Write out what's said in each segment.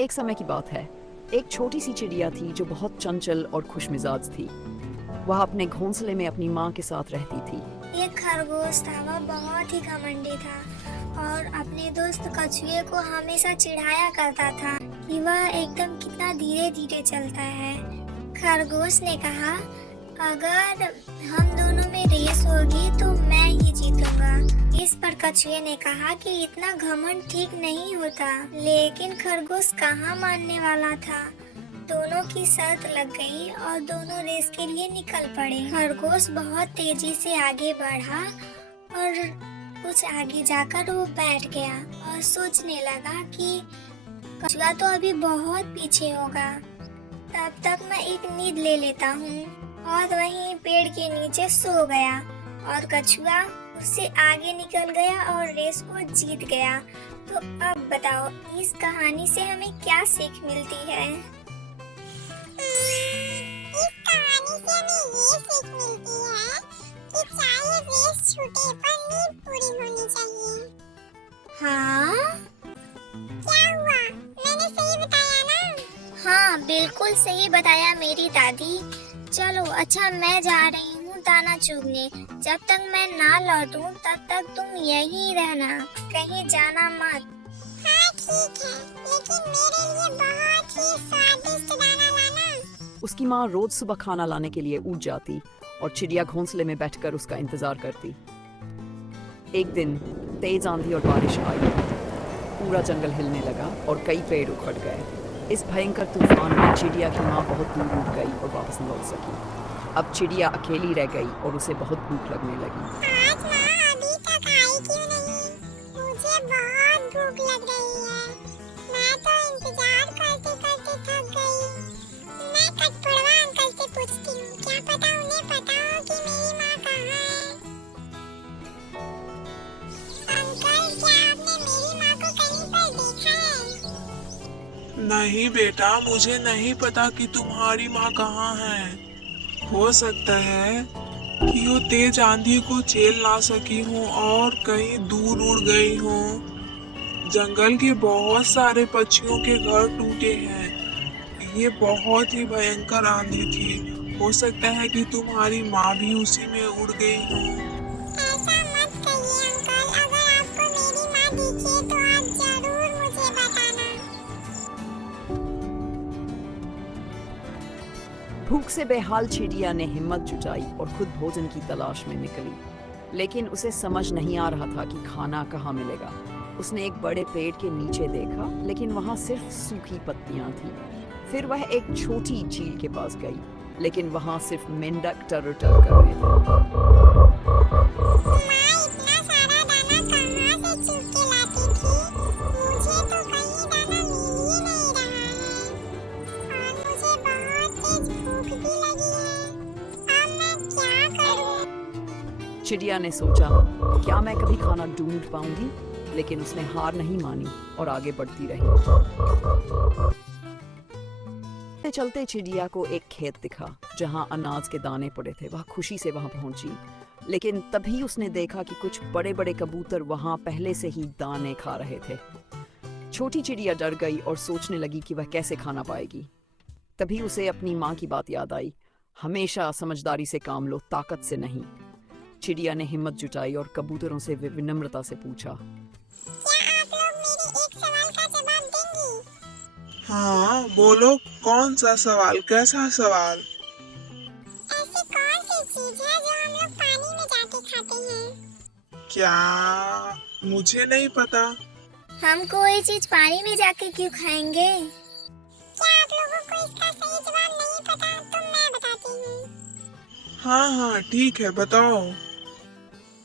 एक समय की बात है। एक छोटी सी चिड़िया थी जो बहुत चंचल और खुशमिजाज थी। वह अपने घोंसले में अपनी माँ के साथ रहती थी। एक खरगोश था, वह बहुत ही घमंडी था और अपने दोस्त कछुए को हमेशा चिढ़ाया करता था कि वह एकदम कितना धीरे धीरे चलता है। खरगोश ने कहा, अगर हम दोनों में रेस होगी तो मैं ही जीतूंगा। इस पर कछुए ने कहा कि इतना घमंड ठीक नहीं होता, लेकिन खरगोश कहाँ मानने वाला था। दोनों की शर्त लग गई और दोनों रेस के लिए निकल पड़े। खरगोश बहुत तेजी से आगे बढ़ा और कुछ आगे जाकर वो बैठ गया और सोचने लगा कि कछुआ तो अभी बहुत पीछे होगा, तब तक मैं एक नींद ले लेता हूँ। और वहीं पेड़ के नीचे सो गया और कछुआ उससे आगे निकल गया और रेस को जीत गया। तो अब बताओ, इस कहानी से हमें क्या सीख मिलती है? इस कहानी से हमें ये सीख मिलती है कि चाहे रेस छूटे पर नींद पूरी होनी चाहिए। हाँ, क्या हुआ? मैंने सही बताया ना? हाँ बिल्कुल सही बताया मेरी दादी। चलो अच्छा, मैं जा रही हूँ दाना चुगने। जब तक मैं ना लौटूं तब तक तुम यहीं रहना, कहीं जाना मत। हाँ ठीक है, लेकिन मेरे लिए बहुत ही स्वादिष्ट दाना लाना। उसकी माँ रोज सुबह खाना लाने के लिए उठ जाती और चिड़िया घोंसले में बैठकर उसका इंतजार करती। एक दिन तेज आंधी और बारिश आई। पूरा जंगल हिलने लगा और कई पेड़ उखड़ गए। इस भयंकर तूफान में चिड़िया की माँ बहुत दूर उड़ गई और वापस न लौट सकी। अब चिड़िया अकेली रह गई और उसे बहुत भूख लगने लगी। आज माँ अभी तक आई क्यों नहीं? मुझे बहुत भूख लग रही है। मैं तो इंतजार करते करते थक गई। मैं कटपड़वा अंकल से पूछती हूँ, क्या पता उन्हें पता हो कि मेरी माँ कहाँ है। अंकल, क्या आपने मेरी माँ को कहीं पर देखा है? नहीं बेटा, मुझे नहीं पता कि तुम्हारी माँ कहाँ है। हो सकता है कि वो तेज आंधी को झेल ना सकी हो और कहीं दूर उड़ गई हो। जंगल के बहुत सारे पक्षियों के घर टूटे हैं। ये बहुत ही भयंकर आंधी थी। हो सकता है कि तुम्हारी माँ भी उसी में उड़ गई हो। ऐसा मत कहिए अंकल, अगर आपको मेरी माँ दिखे तो आप जरूर मुझे बताना। भूख से बेहाल चिड़िया ने हिम्मत जुटाई और खुद भोजन की तलाश में निकली। लेकिन उसे समझ नहीं आ रहा था कि खाना कहाँ मिलेगा। उसने एक बड़े पेड़ के नीचे देखा, लेकिन वहाँ सिर्फ सूखी पत्तियां थी। फिर वह एक छोटी झील के पास गई, लेकिन वहाँ सिर्फ मेंढक टर-टर कर रहे थे। माँ इतना सारा दाना कहाँ से चुग के लाती थी? मुझे तो कहीं दाना मिल ही नहीं रहा है और मुझे बहुत तेज भूख भी लगी है। अब मैं क्या करूँ? चिड़िया ने सोचा, क्या मैं कभी खाना ढूंढ पाऊंगी? लेकिन उसने हार नहीं मानी और आगे बढ़ती रही। चलते चलते चिड़िया को एक खेत दिखा जहां अनाज के दाने पड़े थे। वह खुशी से वहां पहुंची, लेकिन तभी उसने देखा कि कुछ बड़े बड़े कबूतर वहां पहले से ही दाने खा रहे थे। छोटी चिड़िया डर गई और सोचने लगी कि वह कैसे खाना पाएगी। तभी उसे अपनी माँ की बात याद आई, हमेशा समझदारी से काम लो, ताकत से नहीं। चिड़िया ने हिम्मत जुटाई और कबूतरों से विनम्रता से पूछा, क्या आप लोग मेरे एक सवाल का जवाब देंगी? हाँ बोलो, कौन सा सवाल? कैसा सवाल? ऐसी कौन सी चीज है जो हम लोग पानी में जाके खाते हैं? क्या? मुझे नहीं पता। हम कोई चीज पानी में जाके क्यों खाएंगे? क्या आप लोगों को इसका सही जवाब नहीं पता तो मैं बताती हूँ। हाँ हाँ ठीक है, बताओ।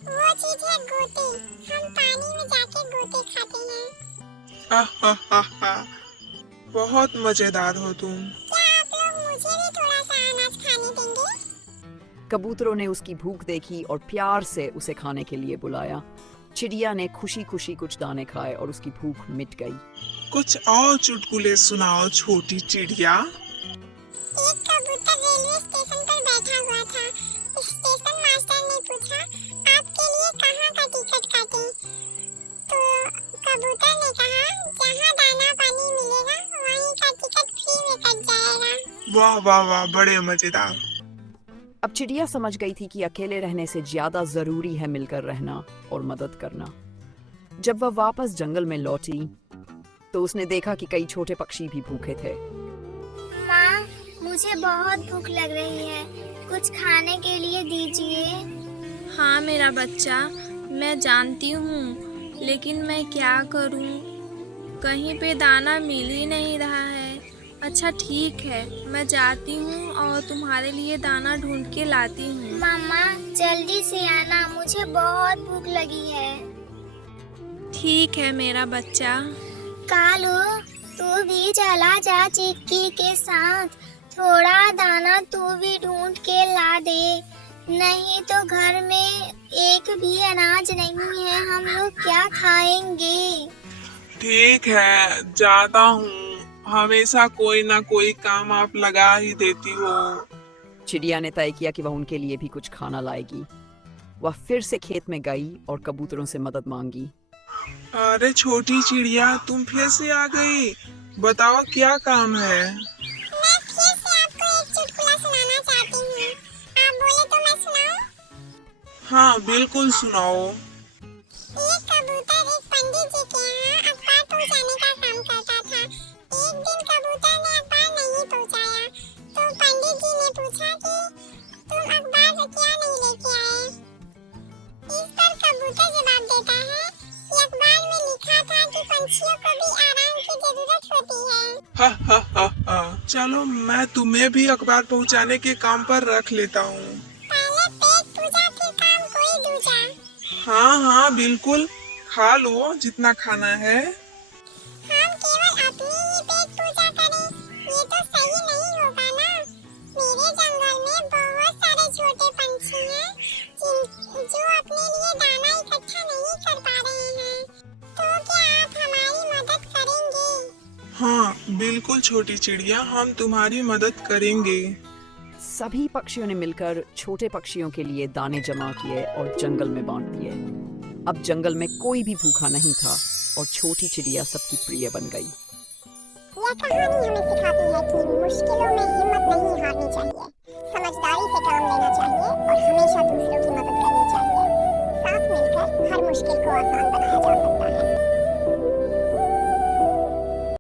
वो चीज है गोते। हम पानी में जाके गोते खाते हैं। आहा, बहुत मजेदार हो तुम। क्या आप लोग मुझे भी थोड़ा सा अनाज खाने देंगे? कबूतरों ने उसकी भूख देखी और प्यार से उसे खाने के लिए बुलाया। चिड़िया ने खुशी खुशी कुछ दाने खाए और उसकी भूख मिट गई। कुछ और चुटकुले सुनाओ छोटी चिड़िया। एक कबूतर रेलवे स्टेशन पर बैठा हुआ था। स्टेशन मास्टर ने पूछा, आपके लिए कहाँ का टिकट काटें? तो कबूतर ने कहा, जहाँ दाना पानी मिलेगा वाह वाह वाह, बड़े मजेदार। अब चिड़िया समझ गई थी कि अकेले रहने से ज्यादा जरूरी है मिलकर रहना और मदद करना। जब वह वापस जंगल में लौटी तो उसने देखा कि कई छोटे पक्षी भी भूखे थे। माँ, मुझे बहुत भूख लग रही है, कुछ खाने के लिए दीजिए। हाँ मेरा बच्चा, मैं जानती हूँ, लेकिन मैं क्या करूँ? कहीं पे दाना मिल ही नहीं रहा है। अच्छा ठीक है, मैं जाती हूँ और तुम्हारे लिए दाना ढूंढ के लाती हूँ। मामा, जल्दी से आना, मुझे बहुत भूख लगी है। ठीक है मेरा बच्चा। कालू, तू भी चला जा चिक्की के साथ, थोड़ा दाना तू भी ढूंढ के ला दे, नहीं तो घर में एक भी अनाज नहीं है, हम लोग क्या खाएंगे? ठीक है, जाता हूँ। हमेशा कोई ना कोई काम आप लगा ही देती हो। चिड़िया ने तय किया कि वह उनके लिए भी कुछ खाना लाएगी। वह फिर से खेत में गई और कबूतरों से मदद मांगी। अरे छोटी चिड़िया, तुम फिर से आ गई। बताओ क्या काम है? मैं फिर से आपको एक चुटकुला सुनाना चाहती हूँ। आप बोले तो मैं सुनाऊं? हाँ बिल्कुल, सुनाओ। एक कबूतर एक पंडित जी के यहाँ अखबार पहुँचाने का काम करता था। एक दिन कबूतर ने अखबार नहीं पहुँचाया, तो पंडित जी ने पूछा कि तुम अखबार क्या नहीं लेके आए? इस पर कबूतर जवाब देता है कि अखबार में लिखा था कि पंछियों को भी आराम की जरूरत होती है। हा हा हा हा। चलो, मैं तुम्हें भी अखबार पहुँचाने के काम पर रख लेता हूँ। पहले पेट पूजा, फिर काम कोई दूजा। हाँ हाँ बिल्कुल, खा लो जितना खाना है। हम केवल अपनी ही पेट पूजा करें, ये तो सही नहीं होगा ना। मेरे जंगल में बहुत सारे छोटे पंछी हैं जो अपने लिए दाना इकट्ठा नहीं कर पा रहे हैं। तो क्या आप हमारी मदद करेंगे? हाँ बिल्कुल छोटी चिड़िया, हम तुम्हारी मदद करेंगे। सभी पक्षियों ने मिलकर छोटे पक्षियों के लिए दाने जमा किए और जंगल में बांट दिए। अब जंगल में कोई भी भूखा नहीं था और छोटी चिड़िया सबकी प्रिय बन गई। यह कहानी हमें सिखाती है कि मुश्किलों में हिम्मत